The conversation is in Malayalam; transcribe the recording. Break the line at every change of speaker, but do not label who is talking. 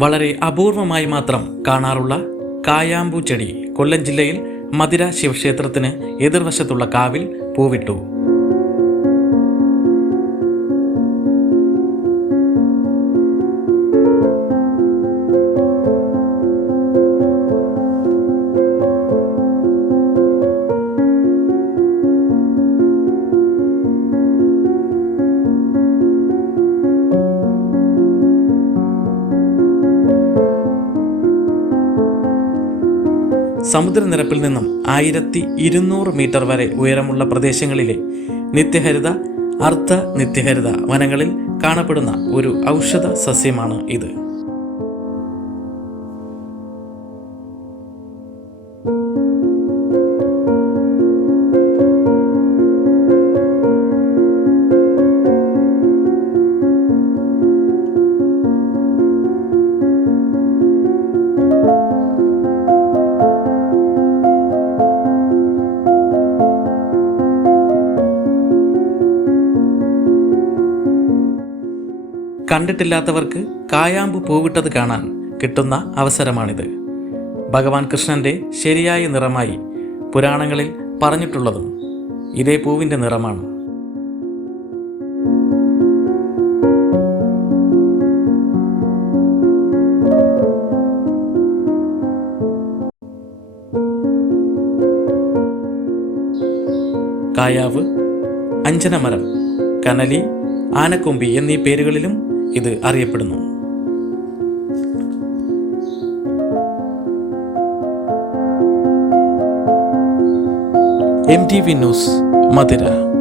വളരെ അപൂർവമായി മാത്രം കാണാറുള്ള കായാമ്പൂ ചെടി കൊല്ലം ജില്ലയിൽ മധുര ശിവക്ഷേത്രത്തിന് എതിർവശത്തുള്ള കാവിൽ പൂവിട്ടു. സമുദ്രനിരപ്പിൽ നിന്നും ആയിരത്തി ഇരുന്നൂറ് മീറ്റർ വരെ ഉയരമുള്ള പ്രദേശങ്ങളിലെ നിത്യഹരിത അർദ്ധ നിത്യഹരിത വനങ്ങളിൽ കാണപ്പെടുന്ന ഒരു ഔഷധ സസ്യമാണ് ഇത്. കണ്ടിട്ടില്ലാത്തവർക്ക് കായാമ്പു പൂവിട്ടത് കാണാൻ കിട്ടുന്ന അവസരമാണിത്. ഭഗവാൻ കൃഷ്ണന്റെ ശരിയായ നിറമായി പുരാണങ്ങളിൽ പറഞ്ഞിട്ടുള്ളതും ഇതേ പൂവിന്റെ നിറമാണ്. കായാവ് അഞ്ചനമരം കനലി ആനക്കൊമ്പി എന്നീ പേരുകളിലും ഇത് അറിയപ്പെടുന്നു. M T V news Madurai.